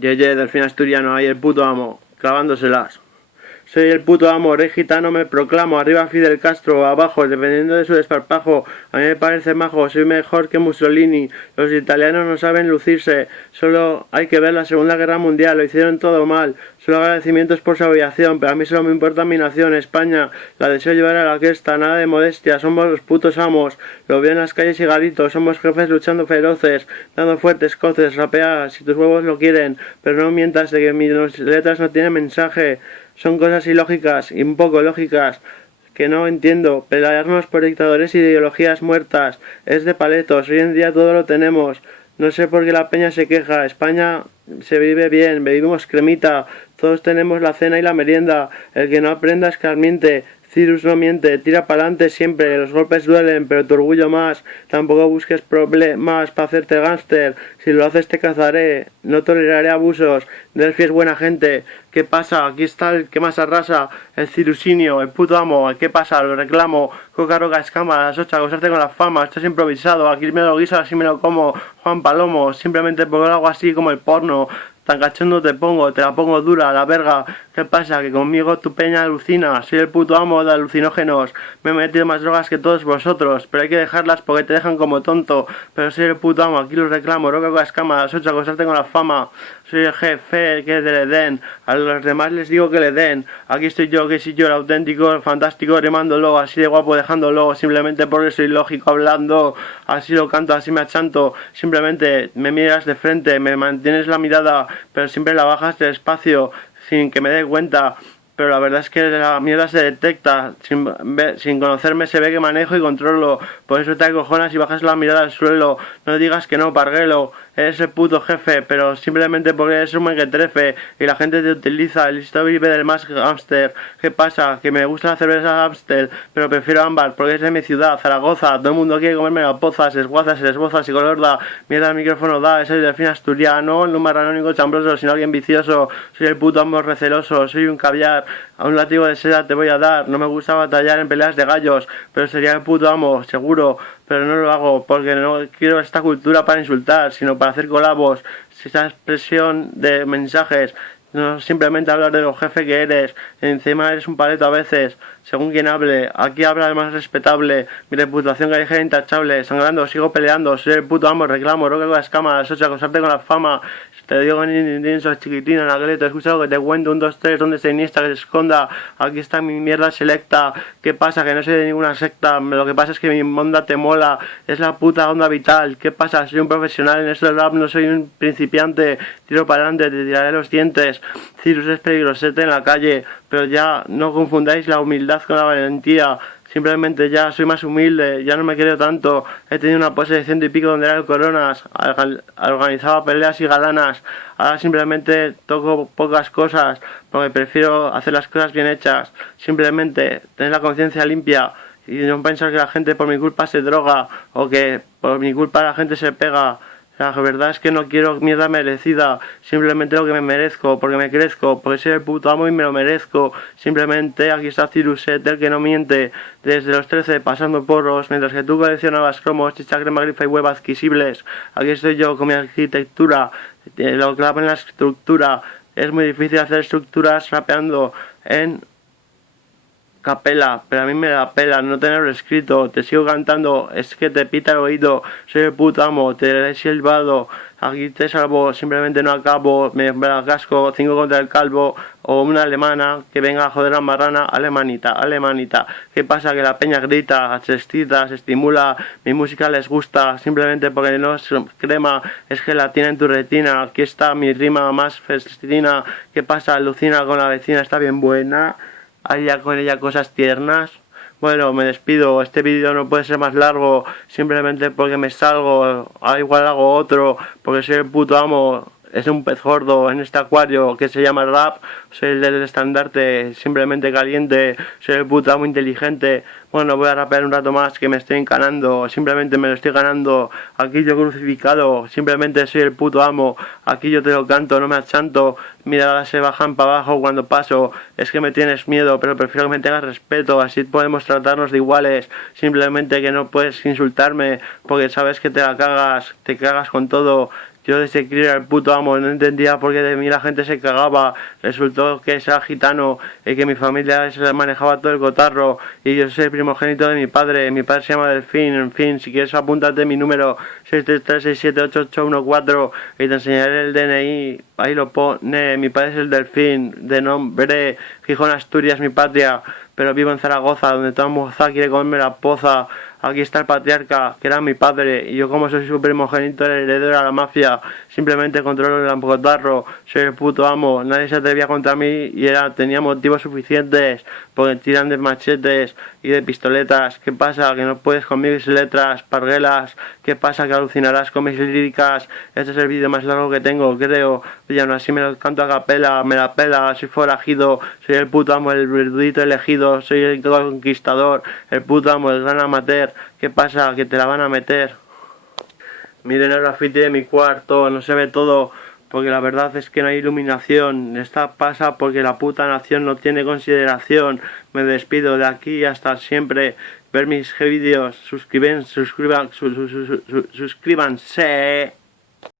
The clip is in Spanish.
Yeye, Delfín Asturiano, ahí el puto amo, clavándoselas. Soy el puto amo, rey gitano me proclamo, arriba Fidel Castro, abajo, dependiendo de su desparpajo, a mí me parece majo, soy mejor que Mussolini, los italianos no saben lucirse, solo hay que ver la Segunda Guerra Mundial, lo hicieron todo mal, solo agradecimientos por su aviación, pero a mí solo me importa mi nación, España, la deseo llevar a la cresta, nada de modestia, somos los putos amos, lo veo en las calles y garitos, somos jefes luchando feroces, dando fuertes coces, rapea si tus huevos lo quieren, pero no mientas de que mis letras no tienen mensaje. Son cosas ilógicas y un poco lógicas que no entiendo. Pelearnos por dictadores y ideologías muertas es de paletos. Hoy en día todo lo tenemos. No sé por qué la peña se queja. España se vive bien, bebimos cremita. Todos tenemos la cena y la merienda. El que no aprenda es Carmiente. Cyrus no miente, tira para adelante siempre, los golpes duelen, pero tu orgullo más, tampoco busques problemas para hacerte gánster, si lo haces te cazaré, no toleraré abusos, Delphi es buena gente, ¿qué pasa? Aquí está el que más arrasa, el cirusinio, el puto amo, ¿qué pasa? Lo reclamo, coca, roca, escama, las 8, acostarte con la fama, esto es improvisado, aquí me lo guiso, así me lo como, Juan Palomo, simplemente porque lo hago así como el porno, tan cachondo te pongo, te la pongo dura, la verga. ¿Qué pasa? Que conmigo tu peña alucina. Soy el puto amo de alucinógenos. Me he metido más drogas que todos vosotros. Pero hay que dejarlas porque te dejan como tonto. Pero soy el puto amo, aquí los reclamo. Roca con las camas, 8, acostarte con la fama. Soy el jefe, que le den. A los demás les digo que le den. Aquí estoy yo, que soy yo el auténtico, el fantástico, rimándolo. Así de guapo dejándolo. Simplemente porque soy lógico hablando. Así lo canto, así me achanto. Simplemente me miras de frente, me mantienes la mirada, pero siempre la bajas despacio, sin que me dé cuenta. Pero la verdad es que la mierda se detecta, sin conocerme se ve que manejo y controlo, por eso te acojonas y bajas la mirada al suelo, no digas que no, parguelo, eres el puto jefe, pero simplemente porque eres un mequetrefe y la gente te utiliza, el listo vive del más hámster. ¿Qué pasa? Que me gusta la cerveza Amstel, pero prefiero ámbar porque es de mi ciudad, Zaragoza, todo el mundo quiere comerme la poza, se esguaza, se desboza, se colorda, mierda el micrófono da, soy Delfín Asturiano, no un marranónico chambroso, sino alguien vicioso, soy el puto amor receloso, soy un caviar, a un látigo de seda te voy a dar, no me gusta batallar en peleas de gallos, pero sería el puto amo, seguro, pero no lo hago porque no quiero esta cultura para insultar, sino para hacer colabos, esa expresión de mensajes, no simplemente hablar de lo jefe que eres, encima eres un paleto a veces, según quien hable, aquí habla el más respetable, mi reputación callejera intachable, sangrando, sigo peleando, soy el puto amo, reclamo, roca con las cámaras, 8, acosarte con la fama, te digo con intenso chiquitina, Anacleto, escucha lo que te cuento, 1, 2, 3, donde está Iniesta, que se esconda, aquí está mi mierda selecta, ¿qué pasa? Que no soy de ninguna secta, lo que pasa es que mi onda te mola, es la puta onda vital, ¿qué pasa? Soy un profesional en esto del rap, no soy un principiante, tiro para adelante, te tiraré los dientes, Cyrus es peligrosete en la calle, pero ya no confundáis la humildad con la valentía, simplemente ya soy más humilde, ya no me creo tanto, he tenido una pose de 100 y pico donde era el Coronas, organizaba peleas y galanas, ahora simplemente toco pocas cosas, porque prefiero hacer las cosas bien hechas, simplemente tener la conciencia limpia y no pensar que la gente por mi culpa se droga, o que por mi culpa la gente se pega. La verdad es que no quiero mierda merecida, simplemente lo que me merezco, porque me crezco, porque soy el puto amo y me lo merezco. Simplemente aquí está Ciruset, el que no miente, desde los 13 pasando porros, mientras que tú coleccionabas cromos, chicha, crema, grifa y huevo adquisibles. Aquí estoy yo con mi arquitectura, lo clavo en la estructura. Es muy difícil hacer estructuras rapeando en capela, pero a mí me da pela no tenerlo escrito, te sigo cantando, es que te pita el oído, soy el puto amo, te he silbado, aquí te salvo, simplemente no acabo, me casco, 5 contra el calvo, o una alemana que venga a joder a marrana, alemanita, alemanita, ¿qué pasa? Que la peña grita, se excita, se estimula, mi música les gusta, simplemente porque no es crema, es gelatina en tu retina, aquí está mi rima más festina, ¿qué pasa? Alucina con la vecina, está bien buena, haría con ella cosas tiernas. Bueno, me despido, este vídeo no puede ser más largo, simplemente porque me salgo, igual hago otro, porque soy el puto amo, es un pez gordo en este acuario que se llama rap, soy el del estandarte, simplemente caliente, soy el puto amo inteligente. Bueno, voy a rapear un rato más que me estoy encanando, simplemente me lo estoy ganando, aquí yo crucificado, simplemente soy el puto amo, aquí yo te lo canto, no me achanto, miradas se bajan para abajo cuando paso, es que me tienes miedo, pero prefiero que me tengas respeto, así podemos tratarnos de iguales, simplemente que no puedes insultarme, porque sabes que te cagas con todo. Yo desde que era el puto amo, no entendía por qué de mí la gente se cagaba. Resultó que era gitano y que mi familia se manejaba todo el cotarro. Y yo soy el primogénito de mi padre se llama Delfín. En fin, si quieres apúntate mi número 633678814 y te enseñaré el DNI. Ahí lo pone, mi padre es el Delfín, de nombre Gijón, Asturias, mi patria. Pero vivo en Zaragoza, donde toda moza quiere comerme la poza. Aquí está el patriarca, que era mi padre, y yo como soy su primogénito, el heredero a la mafia, simplemente controlo el cotarro, soy el puto amo, nadie se atrevía contra mí y tenía motivos suficientes, porque tiran de machetes y de pistoletas. ¿Qué pasa? Que no puedes con mis letras, parguelas. ¿Qué pasa? Que alucinarás con mis líricas. Este es el vídeo más largo que tengo, creo, y aún así me lo canto a capela, me la pela, soy forajido, soy el puto amo, el verdudito elegido, soy el conquistador, el puto amo, el gran amateur. ¿Qué pasa? Que te la van a meter. Miren el graffiti de mi cuarto, no se ve todo, porque la verdad es que no hay iluminación. Esta pasa porque la puta nación no tiene consideración. Me despido de aquí hasta siempre. Ver mis vídeos, suscríbanse.